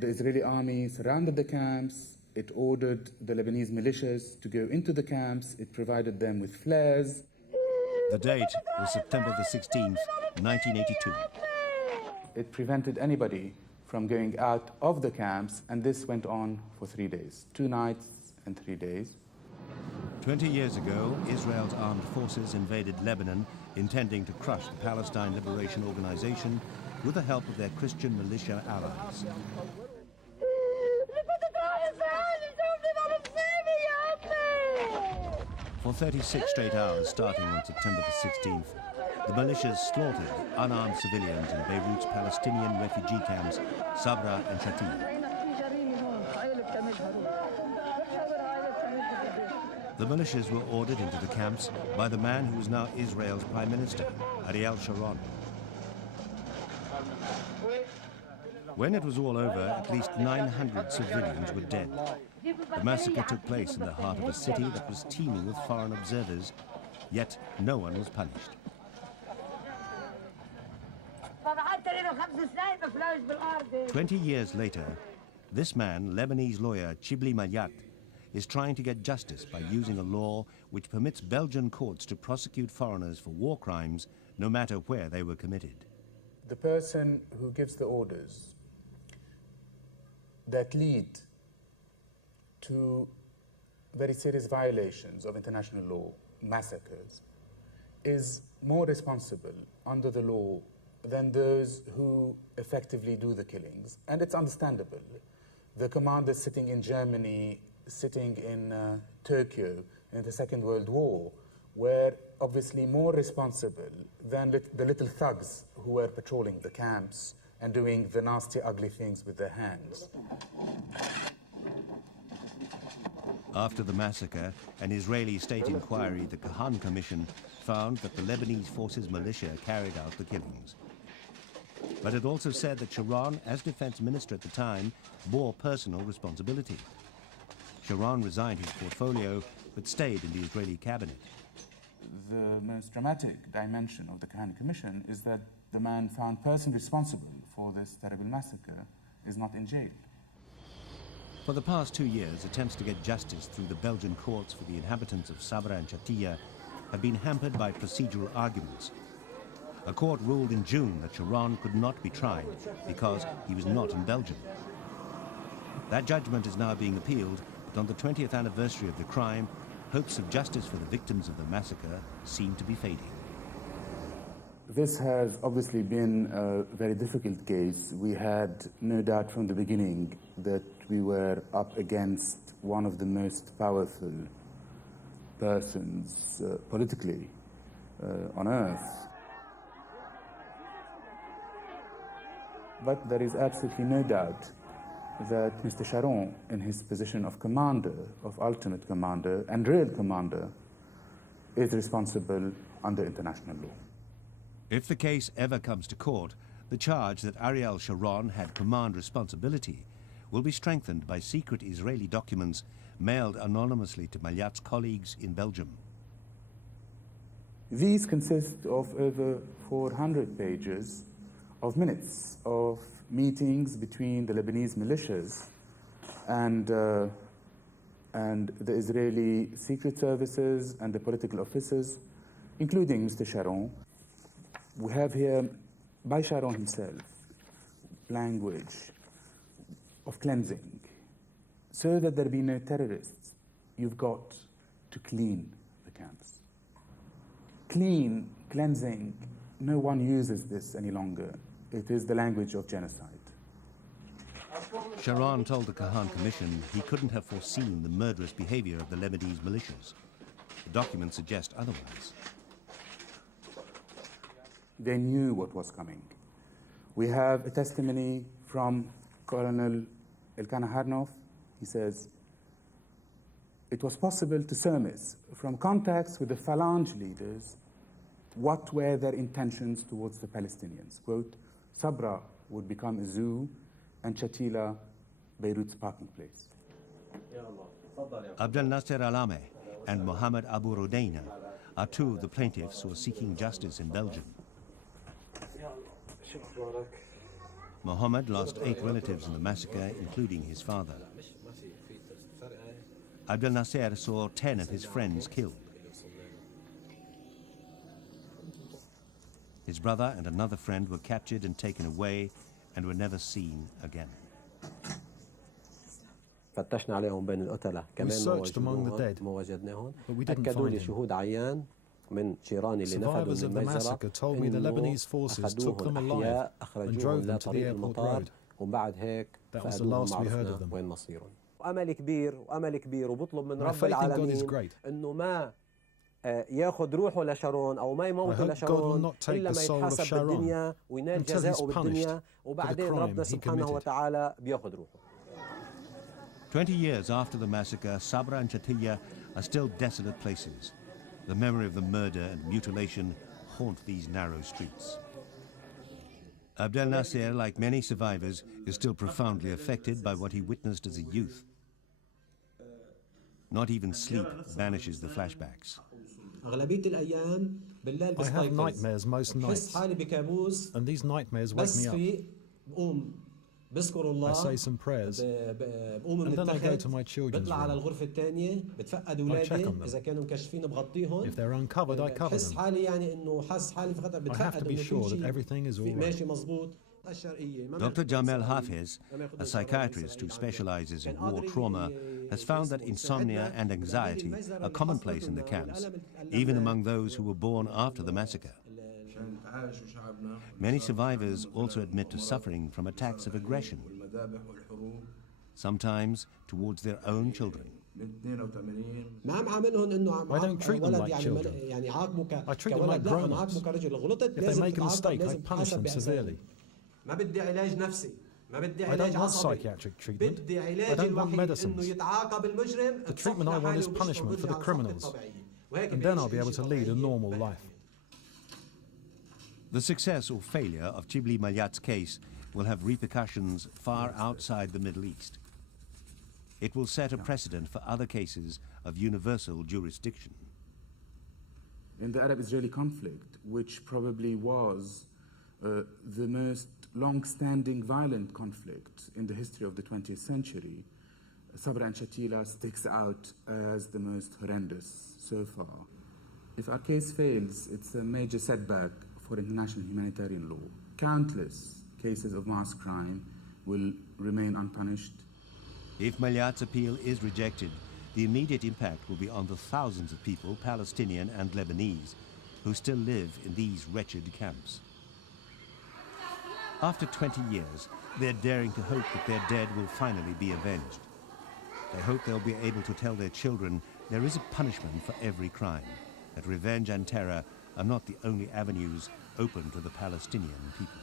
The Israeli army surrounded the camps. It ordered the Lebanese militias to go into the camps. It provided them with flares. The date was September the 16th, 1982. It prevented anybody from going out of the camps, and this went on for 3 days, 2 nights and 3 days. 20 years ago, Israel's armed forces invaded Lebanon, intending to crush the Palestine Liberation Organization with the help of their Christian militia allies. For 36 straight hours, starting on September the 16th, the militias slaughtered unarmed civilians in Beirut's Palestinian refugee camps, Sabra and Chatila. The militias were ordered into the camps by the man who is now Israel's Prime Minister, Ariel Sharon. When it was all over, at least 900 civilians were dead. The massacre took place in the heart of a city that was teeming with foreign observers, yet no one was punished. "20 years later, this man, Lebanese lawyer Chibli Mallat, is trying to get justice by using a law which permits Belgian courts to prosecute foreigners for war crimes, no matter where they were committed. The person who gives the orders that lead to very serious violations of international law, massacres, is more responsible under the law than those who effectively do the killings. And it's understandable. The commander sitting in Germany, sitting in Turkey in the Second World War were obviously more responsible than the little thugs who were patrolling the camps and doing the nasty, ugly things with their hands. After the massacre, an Israeli state inquiry, the Kahan Commission, found that the Lebanese forces militia carried out the killings. But it also said that Sharon, as defense minister at the time, bore personal responsibility. Sharon resigned his portfolio, but stayed in the Israeli cabinet. The most dramatic dimension of the Kahan Commission is that the man found person responsible for this terrible massacre is not in jail. For the past 2 years, attempts to get justice through the Belgian courts for the inhabitants of Sabra and Chatila have been hampered by procedural arguments. A court ruled in June that Sharon could not be tried because he was not in Belgium. That judgment is now being appealed, but on the 20th anniversary of the crime, hopes of justice for the victims of the massacre seem to be fading. This has obviously been a very difficult case. We had no doubt from the beginning that we were up against one of the most powerful persons politically on earth. But there is absolutely no doubt that Mr. Sharon, in his position of commander, of ultimate commander and real commander, is responsible under international law. If the case ever comes to court, the charge that Ariel Sharon had command responsibility will be strengthened by secret Israeli documents mailed anonymously to Mallat's colleagues in Belgium. These consist of over 400 pages of minutes of meetings between the Lebanese militias and the Israeli secret services and the political officers, including Mr. Sharon. We have here, by Sharon himself, language of cleansing. So that there be no terrorists, you've got to clean the camps. Cleansing, no one uses this any longer. It is the language of genocide. Sharon told the Kahan Commission he couldn't have foreseen the murderous behavior of the Lebanese militias. The documents suggest otherwise. They knew what was coming. We have a testimony from Colonel Elkan Harnoff. He says, it was possible to surmise from contacts with the Phalange leaders what were their intentions towards the Palestinians. Quote, Sabra would become a zoo and Chatila, Beirut's parking place. Abdel Nasser Alameh and Mohammed Abu Roudeina are two of the plaintiffs who are seeking justice in Belgium. Mohammed lost 8 relatives in the massacre, including his father. Abdel Nasser saw 10 of his friends killed. His brother and another friend were captured and taken away and were never seen again. We searched among the dead, but we didn't find him. Survivors of the massacre told me the Lebanese forces took them alive and drove them to the airport road. That was the last we heard of them. My faith in God is great. I hope God will not take the soul of Sharon until he's punished for the crime he committed. 20 years after the massacre, Sabra and Chatila are still desolate places. The memory of the murder and mutilation haunt these narrow streets. Abdel Nasser, like many survivors, is still profoundly affected by what he witnessed as a youth. Not even sleep banishes the flashbacks. I have nightmares most nights, and these nightmares wake me up. I say some prayers, and then I go to my children's room. I check on them. If they're uncovered, I cover them. I have to be sure that everything is all right. Dr. Jamel Hafez, a psychiatrist who specializes in war trauma, has found that insomnia and anxiety are commonplace in the camps, even among those who were born after the massacre. Many survivors also admit to suffering from attacks of aggression, sometimes towards their own children. I don't treat them like children. I treat them like grown-ups. If they make a mistake, I punish them severely. I don't want psychiatric treatment. I don't want medicines. The treatment I want is punishment for the criminals. And then I'll be able to lead a normal life. The success or failure of Chibli Mallat's case will have repercussions far outside the Middle East. It will set a precedent for other cases of universal jurisdiction. In the Arab-Israeli conflict, which probably was the most long-standing violent conflict in the history of the 20th century, Sabra and Chatila sticks out as the most horrendous so far. If our case fails, it's a major setback for international humanitarian law. Countless cases of mass crime will remain unpunished. If Mallat's appeal is rejected, the immediate impact will be on the thousands of people, Palestinian and Lebanese, who still live in these wretched camps. After 20 years, they're daring to hope that their dead will finally be avenged. They hope they'll be able to tell their children there is a punishment for every crime, that revenge and terror are not the only avenues open to the Palestinian people.